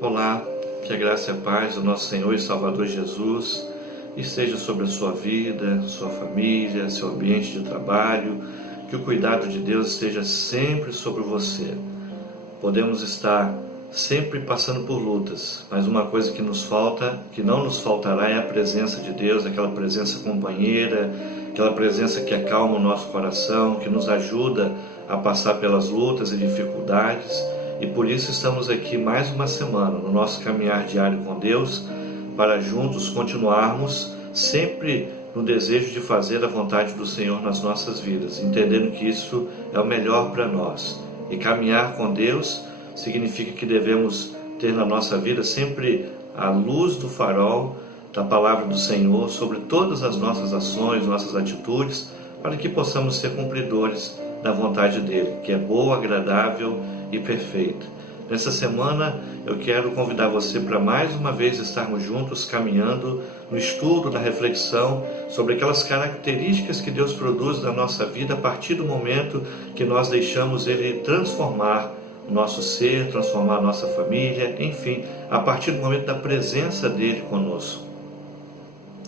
Olá, que a graça e a paz do nosso Senhor e Salvador Jesus esteja sobre a sua vida, sua família, seu ambiente de trabalho, que o cuidado de Deus esteja sempre sobre você. Podemos estar sempre passando por lutas, mas uma coisa que nos falta, que não nos faltará, é a presença de Deus, aquela presença companheira, aquela presença que acalma o nosso coração, que nos ajuda a passar pelas lutas e dificuldades. E por isso estamos aqui mais uma semana no nosso caminhar diário com Deus, para juntos continuarmos sempre no desejo de fazer a vontade do Senhor nas nossas vidas, entendendo que isso é o melhor para nós. E caminhar com Deus significa que devemos ter na nossa vida sempre a luz do farol da palavra do Senhor sobre todas as nossas ações, nossas atitudes, para que possamos ser cumpridores da vontade dele, que é boa, agradável e perfeita. Nessa semana eu quero convidar você para mais uma vez estarmos juntos caminhando no estudo, na reflexão sobre aquelas características que Deus produz na nossa vida a partir do momento que nós deixamos Ele transformar o nosso ser, transformar a nossa família, enfim, a partir do momento da presença dele conosco.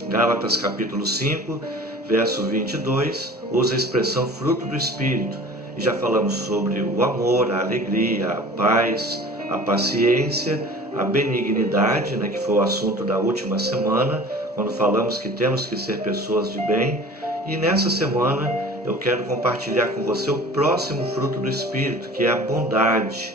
Gálatas capítulo 5, verso 22, usa a expressão fruto do Espírito. E já falamos sobre o amor, a alegria, a paz, a paciência, a benignidade, que foi o assunto da última semana, quando falamos que temos que ser pessoas de bem. E nessa semana eu quero compartilhar com você o próximo fruto do Espírito, que é a bondade.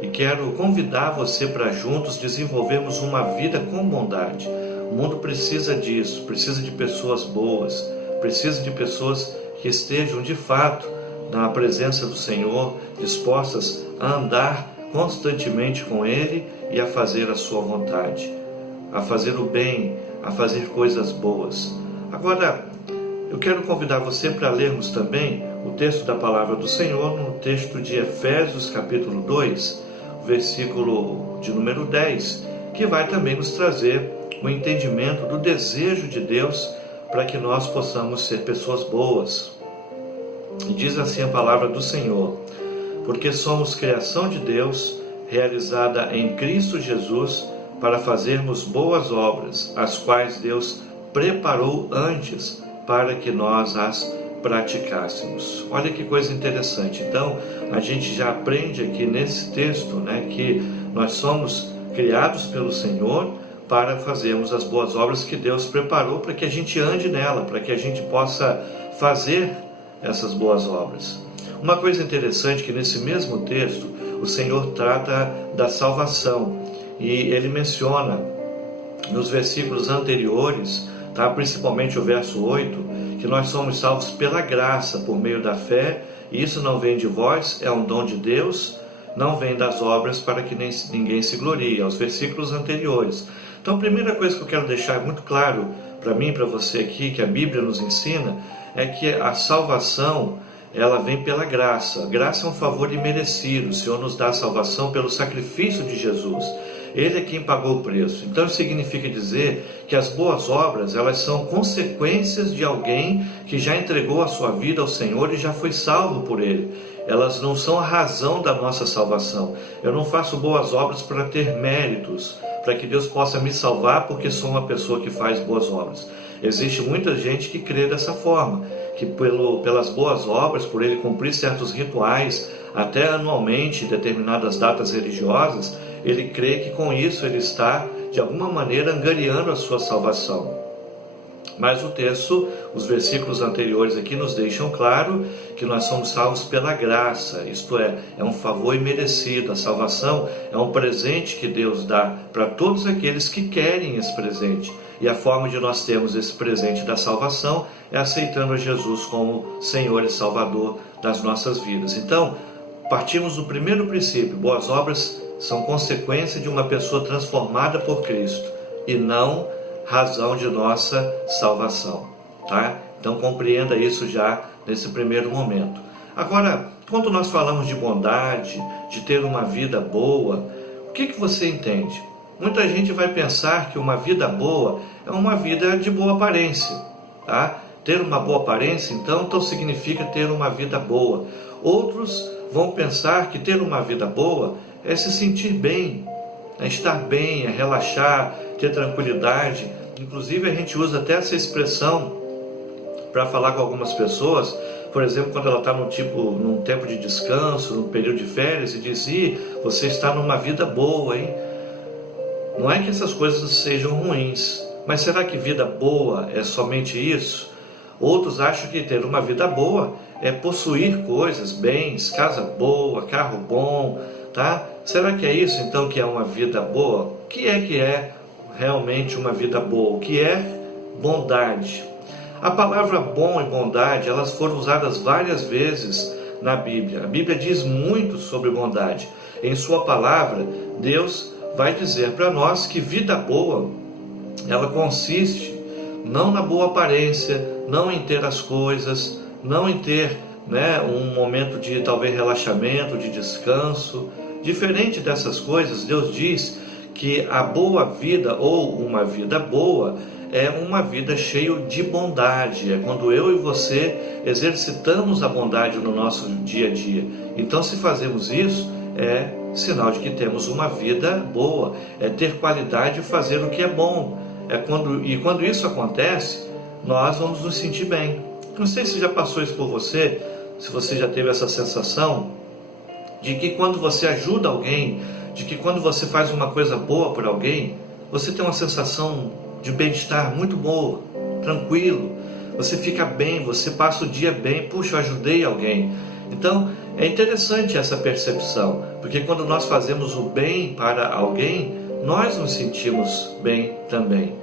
E quero convidar você para juntos desenvolvermos uma vida com bondade. O mundo precisa disso, precisa de pessoas boas, precisa de pessoas que estejam de fato na presença do Senhor, dispostas a andar constantemente com Ele e a fazer a sua vontade, a fazer o bem, a fazer coisas boas. Agora, eu quero convidar você para lermos também o texto da palavra do Senhor no texto de Efésios capítulo 2, versículo de número 10, que vai também nos trazer o entendimento do desejo de Deus para que nós possamos ser pessoas boas. E diz assim a palavra do Senhor: porque somos criação de Deus, realizada em Cristo Jesus, para fazermos boas obras, as quais Deus preparou antes para que nós as praticássemos. Olha que coisa interessante. Então, a gente já aprende aqui nesse texto, que nós somos criados pelo Senhor para fazermos as boas obras que Deus preparou para que a gente ande nela, para que a gente possa fazer essas boas obras. Uma coisa interessante é que nesse mesmo texto o Senhor trata da salvação, e ele menciona nos versículos anteriores, principalmente o verso 8, que nós somos salvos pela graça, por meio da fé, e isso não vem de vós, é um dom de Deus, não vem das obras para que ninguém se glorie, aos versículos anteriores. Então a primeira coisa que eu quero deixar muito claro para mim e para você aqui, que a Bíblia nos ensina, é que a salvação, ela vem pela graça. A graça é um favor imerecido. O Senhor nos dá a salvação pelo sacrifício de Jesus. Ele é quem pagou o preço. Então isso significa dizer que as boas obras, elas são consequências de alguém que já entregou a sua vida ao Senhor e já foi salvo por Ele. Elas não são a razão da nossa salvação. Eu não faço boas obras para ter méritos, para que Deus possa me salvar porque sou uma pessoa que faz boas obras. Existe muita gente que crê dessa forma, que pelas boas obras, por ele cumprir certos rituais, até anualmente, em determinadas datas religiosas, ele crê que com isso ele está, de alguma maneira, angariando a sua salvação. Mas o texto, os versículos anteriores aqui nos deixam claro que nós somos salvos pela graça, isto é um favor imerecido. A salvação é um presente que Deus dá para todos aqueles que querem esse presente. E a forma de nós termos esse presente da salvação é aceitando a Jesus como Senhor e Salvador das nossas vidas. Então, partimos do primeiro princípio: boas obras são consequência de uma pessoa transformada por Cristo e não razão de nossa salvação, Então compreenda isso já nesse primeiro momento. Agora, quando nós falamos de bondade, de ter uma vida boa, o que você entende? Muita gente vai pensar que uma vida boa é uma vida de boa aparência, Ter uma boa aparência, então significa ter uma vida boa. Outros vão pensar que ter uma vida boa é se sentir bem, é estar bem, é relaxar, ter tranquilidade. Inclusive a gente usa até essa expressão para falar com algumas pessoas, por exemplo, quando ela está num tempo de descanso, num período de férias, e diz: você está numa vida boa, hein? Não é que essas coisas sejam ruins, mas será que vida boa é somente isso? Outros acham que ter uma vida boa é possuir coisas, bens, casa boa, carro bom, tá? Será que é isso então que é uma vida boa? O que é realmente uma vida boa? O que é bondade? A palavra bom e bondade, elas foram usadas várias vezes na Bíblia. A Bíblia diz muito sobre bondade. Em sua palavra, Deus vai dizer para nós que vida boa, ela consiste não na boa aparência, não em ter as coisas, não em ter, um momento de talvez relaxamento, de descanso. Diferente dessas coisas, Deus diz que a boa vida ou uma vida boa é uma vida cheia de bondade. É quando eu e você exercitamos a bondade no nosso dia a dia. Então, se fazemos isso, é sinal de que temos uma vida boa, é ter qualidade e fazer o que é bom. Quando isso acontece, nós vamos nos sentir bem. Não sei se já passou isso por você, se você já teve essa sensação de que quando você ajuda alguém, de que quando você faz uma coisa boa por alguém, você tem uma sensação de bem-estar muito boa, tranquilo, você fica bem, você passa o dia bem, puxa, eu ajudei alguém. Então, é interessante essa percepção, porque quando nós fazemos o bem para alguém, nós nos sentimos bem também.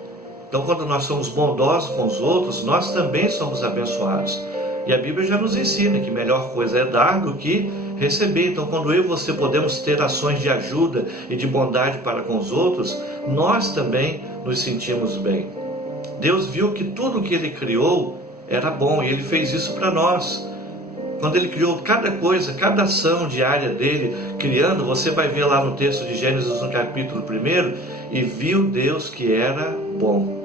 Então, quando nós somos bondosos com os outros, nós também somos abençoados. E a Bíblia já nos ensina que melhor coisa é dar do que receber. Então, quando eu e você podemos ter ações de ajuda e de bondade para com os outros, nós também nos sentimos bem. Deus viu que tudo que Ele criou era bom e Ele fez isso para nós. Quando Ele criou cada coisa, cada ação diária dEle, criando, você vai ver lá no texto de Gênesis, no capítulo 1, e viu Deus que era bom.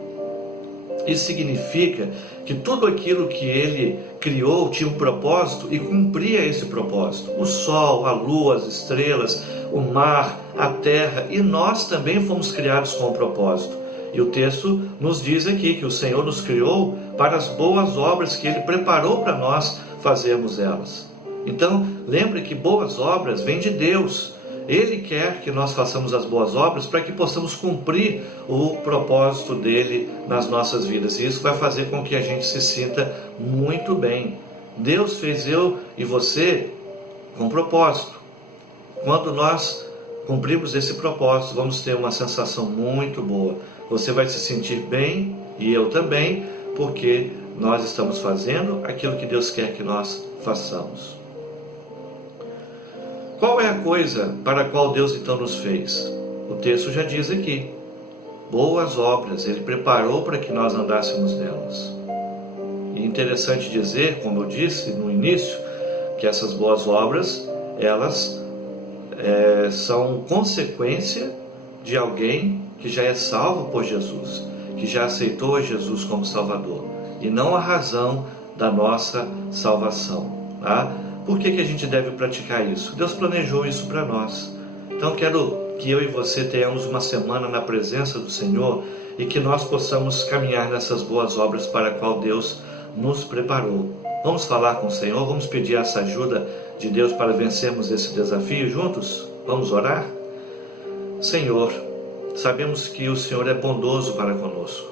Isso significa que tudo aquilo que Ele criou tinha um propósito e cumpria esse propósito. O sol, a lua, as estrelas, o mar, a terra, e nós também fomos criados com um propósito. E o texto nos diz aqui que o Senhor nos criou para as boas obras que Ele preparou para nós fazermos elas. Então, lembre que boas obras vêm de Deus. Ele quer que nós façamos as boas obras para que possamos cumprir o propósito dele nas nossas vidas. E isso vai fazer com que a gente se sinta muito bem. Deus fez eu e você com propósito. Quando nós cumprimos esse propósito, vamos ter uma sensação muito boa. Você vai se sentir bem e eu também, porque nós estamos fazendo aquilo que Deus quer que nós façamos. Qual é a coisa para a qual Deus então nos fez? O texto já diz aqui: boas obras, Ele preparou para que nós andássemos nelas. E é interessante dizer, como eu disse no início, que essas boas obras, elas são consequência de alguém que já é salvo por Jesus, que já aceitou Jesus como Salvador, e não a razão da nossa salvação, tá? Por que a gente deve praticar isso? Deus planejou isso para nós. Então quero que eu e você tenhamos uma semana na presença do Senhor e que nós possamos caminhar nessas boas obras para a qual Deus nos preparou. Vamos falar com o Senhor, vamos pedir essa ajuda de Deus para vencermos esse desafio juntos? Vamos orar? Senhor, sabemos que o Senhor é bondoso para conosco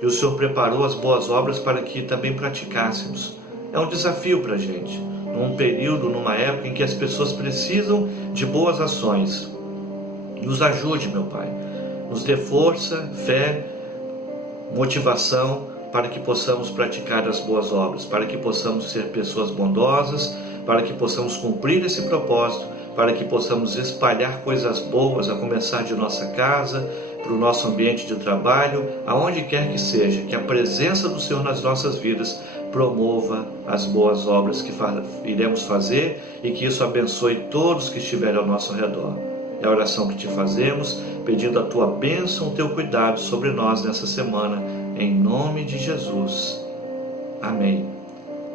e o Senhor preparou as boas obras para que também praticássemos. É um desafio para a gente, num período, numa época em que as pessoas precisam de boas ações. Nos ajude, meu Pai, nos dê força, fé, motivação para que possamos praticar as boas obras, para que possamos ser pessoas bondosas, para que possamos cumprir esse propósito, para que possamos espalhar coisas boas, a começar de nossa casa, para o nosso ambiente de trabalho, aonde quer que seja, que a presença do Senhor nas nossas vidas promova as boas obras que iremos fazer e que isso abençoe todos que estiverem ao nosso redor. É a oração que te fazemos, pedindo a tua bênção, o teu cuidado sobre nós nessa semana, em nome de Jesus. Amém.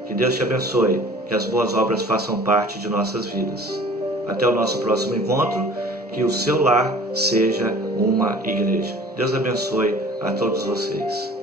Que Deus te abençoe, que as boas obras façam parte de nossas vidas. Até o nosso próximo encontro, que o seu lar seja uma igreja. Deus abençoe a todos vocês.